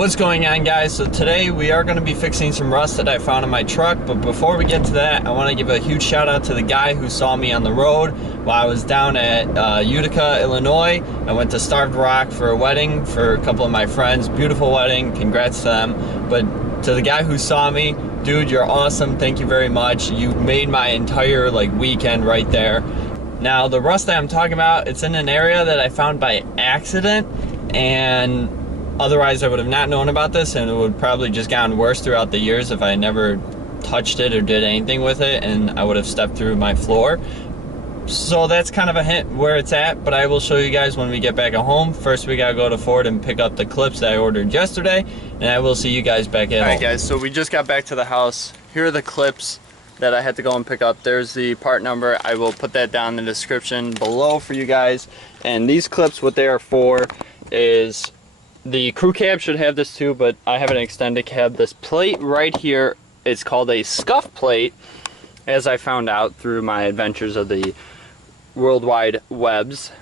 What's going on, guys? So today we are going to be fixing some rust that I found in my truck, but before we get to that, I want to give a huge shout out to the guy who saw me on the road while I was down at Utica, Illinois. I went to Starved Rock for a wedding for a couple of my friends. Beautiful wedding, congrats to them. But to the guy who saw me, dude, you're awesome, thank you very much. You made my entire weekend right there. Now the rust that I'm talking about, it's in an area that I found by accident, and otherwise I would have not known about this, and it would probably just gotten worse throughout the years if I never touched it or did anything with it, and I would have stepped through my floor. So that's kind of a hint where it's at, but I will show you guys when we get back at home. First we gotta go to Ford and pick up the clips that I ordered yesterday, and I will see you guys back at home. Alright guys, so we just got back to the house. Here are the clips that I had to go and pick up. There's the part number. I will put that down in the description below for you guys. And these clips, what they are for is, the crew cab should have this too, but I have an extended cab. This plate right here is called a scuff plate, as I found out through my adventures of the worldwide webs.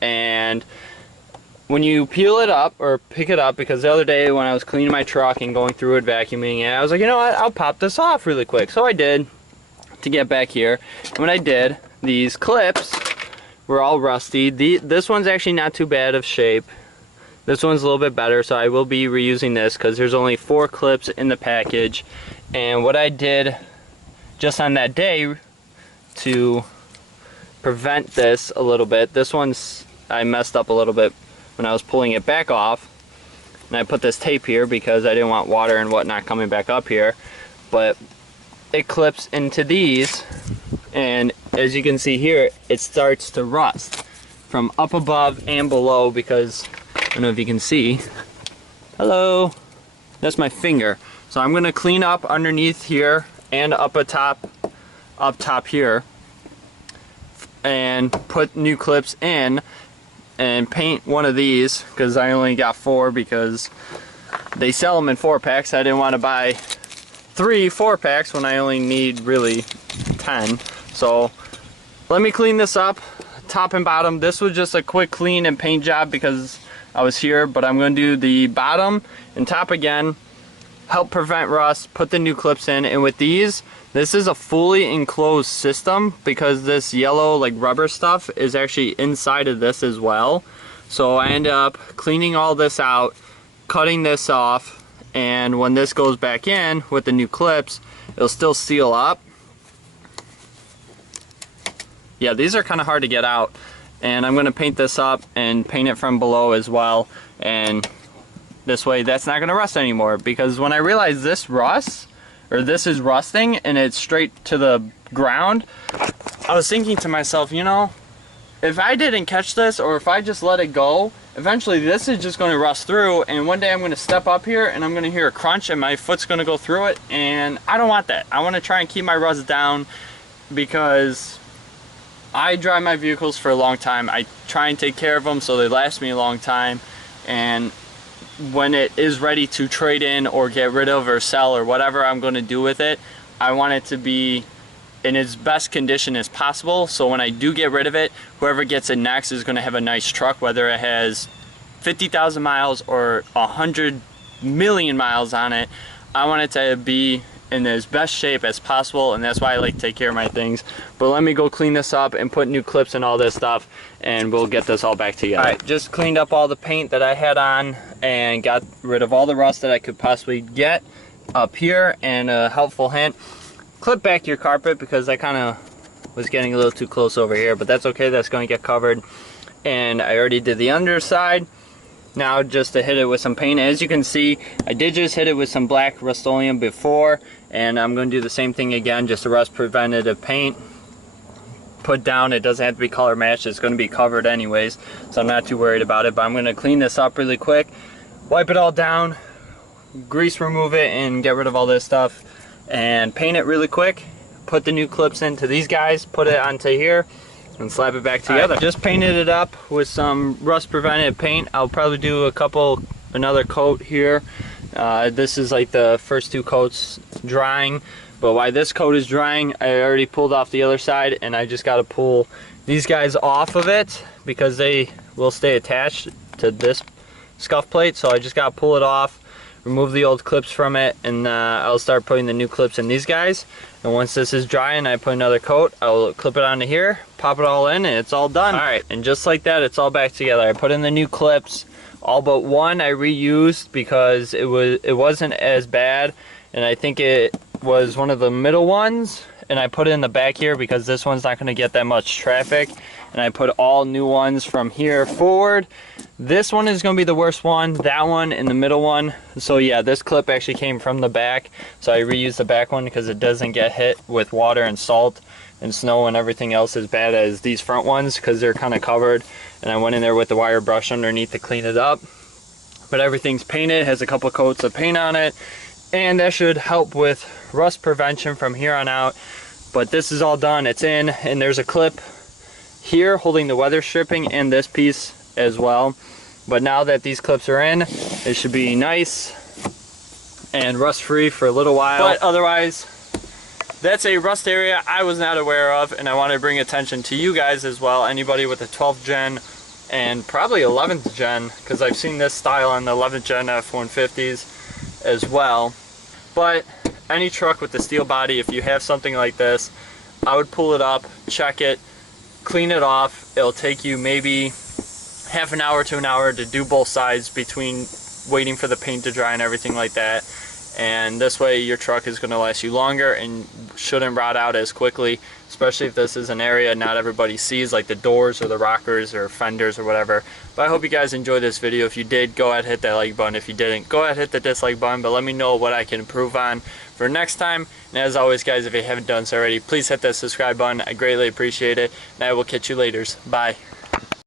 And when you peel it up or pick it up, because the other day when I was cleaning my truck and going through it, vacuuming it, I was like, you know what, I'll pop this off really quick. So I did, to get back here. And when I did, these clips were all rusty. This one's actually not too bad of shape. This one's a little bit better, so I will be reusing this because there's only 4 clips in the package. And what I did just on that day to prevent this a little bit, this one's, I messed up a little bit when I was pulling it back off. And I put this tape here because I didn't want water and whatnot coming back up here. But it clips into these, and as you can see here, it starts to rust from up above and below, because I don't know if you can see. Hello. That's my finger. So I'm gonna clean up underneath here and up top here, and put new clips in and paint one of these, because I only got 4 because they sell them in 4-packs. I didn't want to buy 3 4-packs when I only need really 10. So let me clean this up top and bottom. This was just a quick clean and paint job because I was here, but I'm going to do the bottom and top again, help prevent rust, put the new clips in. And with these, this is a fully enclosed system because this yellow rubber stuff is actually inside of this as well. So I end up cleaning all this out, cutting this off, and when this goes back in with the new clips, it'll still seal up. Yeah, these are kind of hard to get out. And I'm going to paint this up and paint it from below as well, and this way that's not going to rust anymore. Because when I realized this rusts, or this is rusting and it's straight to the ground, I was thinking to myself, you know, if I didn't catch this, or if I just let it go, eventually this is just going to rust through, and one day I'm going to step up here and I'm going to hear a crunch and my foot's going to go through it, and I don't want that. I want to try and keep my rust down, because I drive my vehicles for a long time. I try and take care of them so they last me a long time, and when it is ready to trade in or get rid of or sell or whatever I'm going to do with it, I want it to be in its best condition as possible, so when I do get rid of it, whoever gets it next is going to have a nice truck, whether it has 50,000 miles or 100 million miles on it. I want it to be in as best shape as possible, and that's why I like to take care of my things. But let me go clean this up and put new clips and all this stuff, and we'll get this all back together. Alright, just cleaned up all the paint that I had on and got rid of all the rust that I could possibly get up here. And a helpful hint, clip back your carpet, because I kind of was getting a little too close over here, but that's okay, that's going to get covered. And I already did the underside. Now just to hit it with some paint. As you can see, I did just hit it with some black Rust-Oleum before, and I'm going to do the same thing again, just a rust preventative paint. Put down, it doesn't have to be color matched, it's going to be covered anyways, so I'm not too worried about it. But I'm going to clean this up really quick, wipe it all down, grease remove it, and get rid of all this stuff, and paint it really quick. Put the new clips into these guys, put it onto here, and slap it back together. Right, just painted it up with some rust preventative paint. I'll probably do another coat here. This is like the first 2 coats drying, but while this coat is drying, I already pulled off the other side, and I just got to pull these guys off of it because they will stay attached to this scuff plate, so I just gotta pull it off, remove the old clips from it, and I'll start putting the new clips in these guys. And once this is dry and I put another coat, I'll clip it onto here, pop it all in, and it's all done. All right, and just like that, it's all back together. I put in the new clips. All but one I reused because it wasn't as bad, and I think it was one of the middle ones, and I put it in the back here because this one's not going to get that much traffic. And I put all new ones from here forward. This one is going to be the worst one, that one and the middle one. So yeah, this clip actually came from the back, so I reused the back one because it doesn't get hit with water and salt and snow and everything else as bad as these front ones because they're kind of covered. And I went in there with the wire brush underneath to clean it up. But everything's painted, has a couple coats of paint on it, and that should help with rust prevention from here on out. But this is all done, it's in, and there's a clip here holding the weather stripping and this piece as well. But now that these clips are in, it should be nice and rust free for a little while. But otherwise, that's a rust area I was not aware of, and I want to bring attention to you guys as well, anybody with a 12th gen and probably 11th gen, because I've seen this style on the 11th gen F-150s as well. But any truck with the steel body, if you have something like this, I would pull it up, check it, clean it off. It'll take you maybe half an hour to an hour to do both sides between waiting for the paint to dry and everything like that. And this way your truck is going to last you longer and shouldn't rot out as quickly, especially if this is an area not everybody sees, like the doors or the rockers or fenders or whatever. But I hope you guys enjoyed this video. If you did, go ahead, hit that like button. If you didn't, go ahead, hit the dislike button, but let me know what I can improve on for next time. And as always, guys, if you haven't done so already, please hit that subscribe button. I greatly appreciate it, and I will catch you later. Bye.